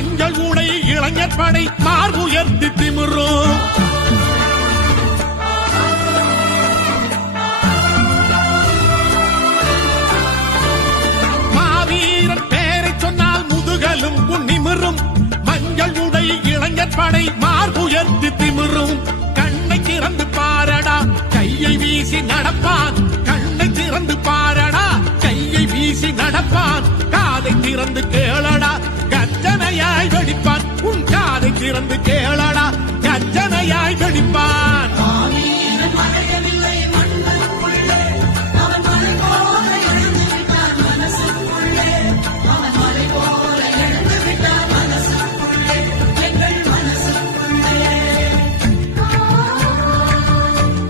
மஞ்சள் உடை இளைஞர் படை மார்புயர்த்தி திமிரும். மாவீரன் பேரை சொன்னால் முதுகலும் நிமிரும். மஞ்சள் உடை இளைஞர் படை மார்புயர்த்தி திமிரும். கண்ணை திறந்து பாரடா கையை வீசி நடப்பான். கண்ணை திறந்து பாரடா கையை வீசி நடப்பான். காதை திறந்து கேளடா கர்ஜனையாய் வெடிப்பான். உன் காதை திறந்து